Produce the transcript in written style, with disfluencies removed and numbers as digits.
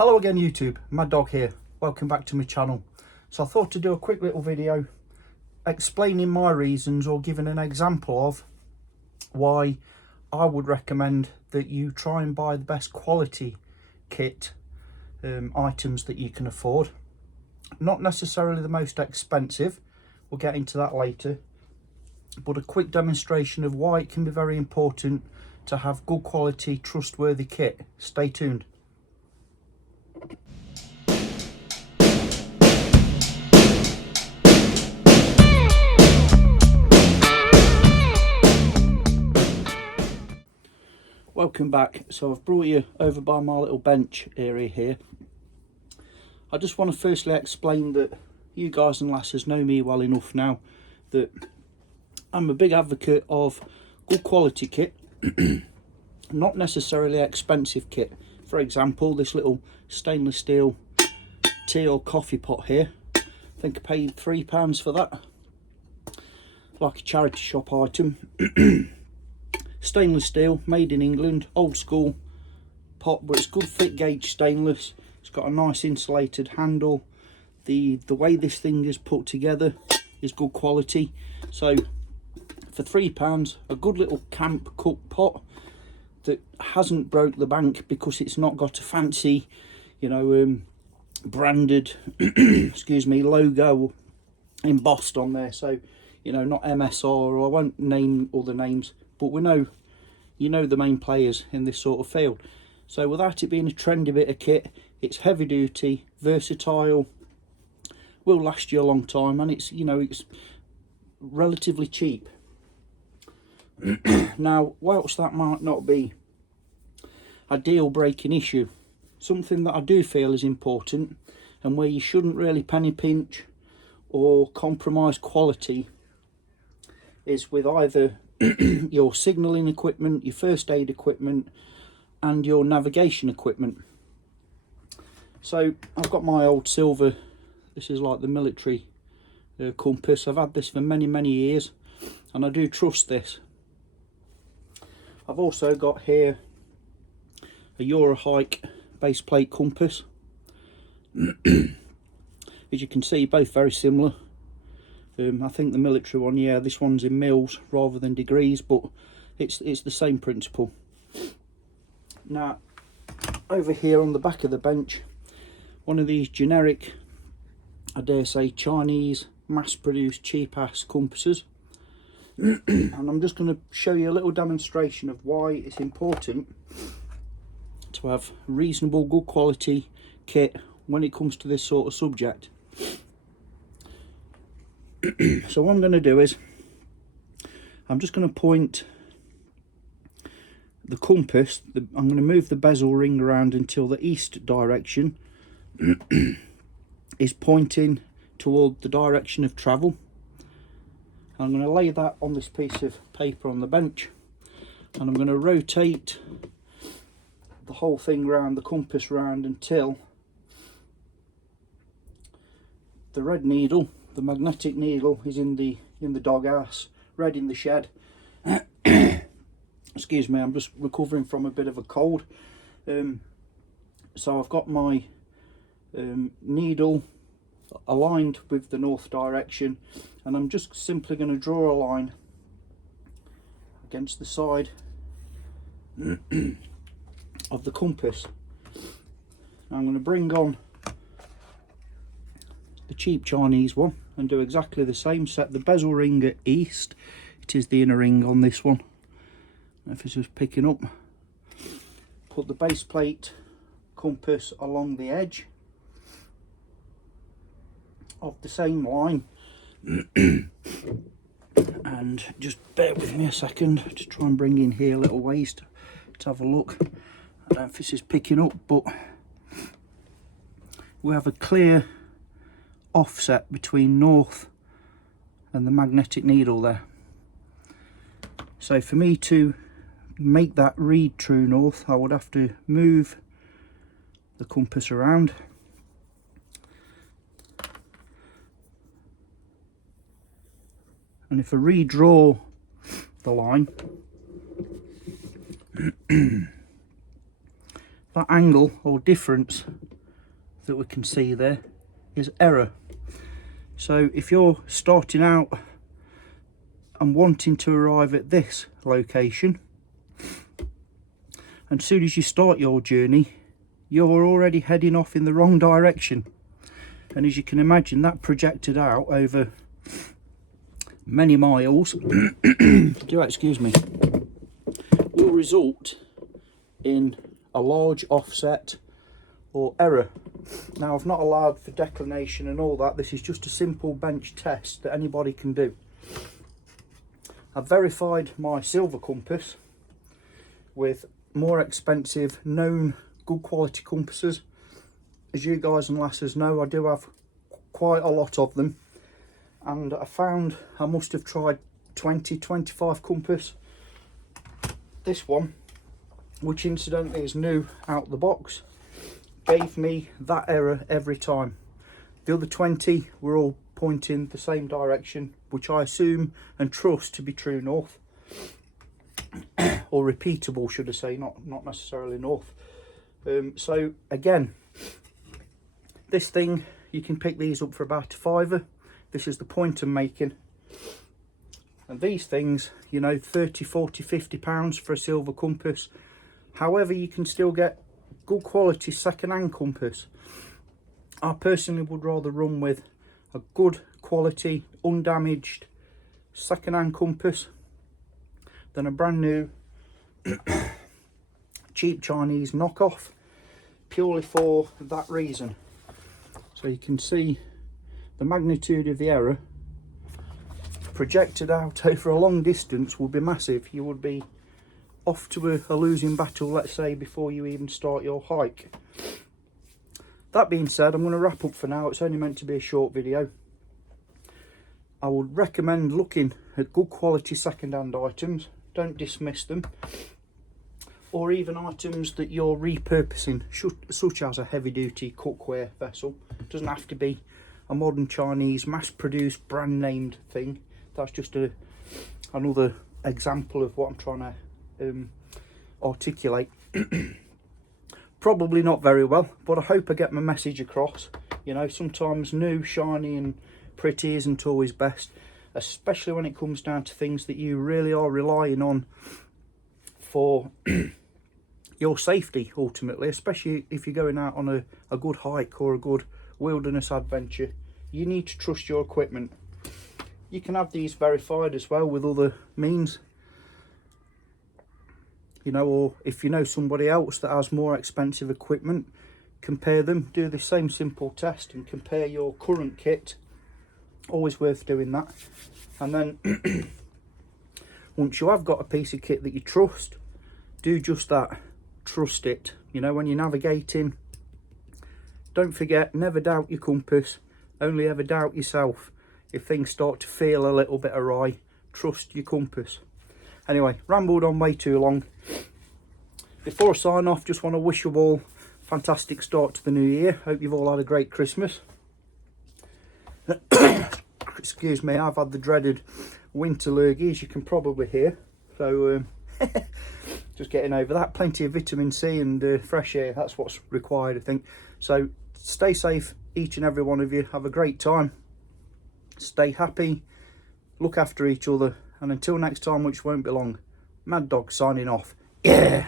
Hello again YouTube, Mad Dog here, welcome back to my channel. So I thought to do a quick little video explaining my reasons or giving an example of why I would recommend that you try and buy the best quality kit items that you can afford. Not necessarily the most expensive, we'll get into that later, but a quick demonstration of why it can be very important to have good quality, trustworthy kit. Stay tuned. Welcome back. So I've brought you over by my little bench area here. I just want to firstly explain that you guys and lasses know me well enough now that I'm a big advocate of good quality kit, not necessarily expensive kit. For example, this little stainless steel tea or coffee pot here, I think I paid £3 for that, like a charity shop item. Stainless steel, made in England, old school pot, but it's good thick gauge stainless. It's got a nice insulated handle. The way this thing is put together is good quality. So for £3, a good little camp cook pot that hasn't broke the bank because it's not got a fancy, branded excuse me, logo embossed on there. So not MSR, or I won't name all the names, but we know, the main players in this sort of field. So without it being a trendy bit of kit, it's heavy duty, versatile, will last you a long time, and it's relatively cheap. Now, whilst that might not be a deal-breaking issue, something that I do feel is important and where you shouldn't really penny pinch or compromise quality is with either your signalling equipment, your first aid equipment, and your navigation equipment. So I've got my old silver, this is like the military compass. I've had this for many years and I do trust this. I've also got here a Eurohike base plate compass. As you can see, both very similar. I think the military one, yeah, this one's in mils rather than degrees, but it's the same principle. Now, over here on the back of the bench, one of these generic, I dare say, Chinese mass-produced cheap-ass compasses. And I'm just going to show you a little demonstration of why it's important to have reasonable, good quality kit when it comes to this sort of subject. So what I'm going to do is I'm just going to point the compass, I'm going to move the bezel ring around until the east direction is pointing toward the direction of travel. I'm going to lay that on this piece of paper on the bench, and I'm going to rotate the whole thing round, the compass round, until the red needle, the magnetic needle, is in the doghouse, red in the shed. Excuse me, I'm just recovering from a bit of a cold. So I've got my needle aligned with the north direction, and I'm just simply going to draw a line against the side of the compass. Now I'm going to bring on the cheap Chinese one and do exactly the same. Set the bezel ring at east. It is the inner ring on this one, if this was picking up. Put the base plate compass along the edge of the same line. And just bear with me a second, just try and bring in here a little ways to have a look. I don't know if this is picking up, but we have a clear offset between north and the magnetic needle there. So for me to make that read true north, I would have to move the compass around. And if I redraw the line, that angle or difference that we can see there is error. So if you're starting out and wanting to arrive at this location, and as soon as you start your journey, you're already heading off in the wrong direction. And as you can imagine, that projected out over many miles, do excuse me, will result in a large offset or error. Now, I've not allowed for declination and all that. This is just a simple bench test that anybody can do. I've verified my silver compass with more expensive known good quality compasses. As you guys and lasses know, I do have quite a lot of them, and I found I must have tried 20-25 compass. This one, which incidentally is new out the box, gave me that error every time. The other 20 were all pointing the same direction, which I assume and trust to be true north, or repeatable should I say, not necessarily north. So again, this thing, you can pick these up for about £5. This is the point I'm making. And these things, you know, 30, 40, 50 pounds for a silver compass. However, you can still get good quality second-hand compass. I personally would rather run with a good quality, undamaged second-hand compass than a brand new cheap Chinese knockoff, purely for that reason. So you can see the magnitude of the error projected out over a long distance will be massive. You would be off to a losing battle, let's say, before you even start your hike. That being said, I'm going to wrap up for now. It's only meant to be a short video. I would recommend looking at good quality second-hand items. Don't dismiss them. Or even items that you're repurposing, such as a heavy-duty cookware vessel. It doesn't have to be a modern Chinese mass-produced brand-named thing. That's just another example of what I'm trying to articulate. Probably not very well, but I hope I get my message across. You know, sometimes new, shiny and pretty isn't always best, especially when it comes down to things that you really are relying on for your safety ultimately, especially if you're going out on a good hike or a good wilderness adventure. You need to trust your equipment. You can have these verified as well with other means, you know, or if you know somebody else that has more expensive equipment, compare them, do the same simple test and compare your current kit. Always worth doing that. And then once you have got a piece of kit that you trust, do just that. Trust it. You know, when you're navigating, don't forget, never doubt your compass, only ever doubt yourself. If things start to feel a little bit awry, trust your compass. Anyway, rambled on way too long. Before I sign off, just want to wish you all a fantastic start to the new year. Hope you've all had a great Christmas. Excuse me, I've had the dreaded winter lurgy, as you can probably hear. So just getting over that. Plenty of vitamin C and fresh air, that's what's required, I think. So stay safe, each and every one of you. Have a great time. Stay happy, look after each other, and until next time, which won't be long, Mad Dog signing off. Yeah.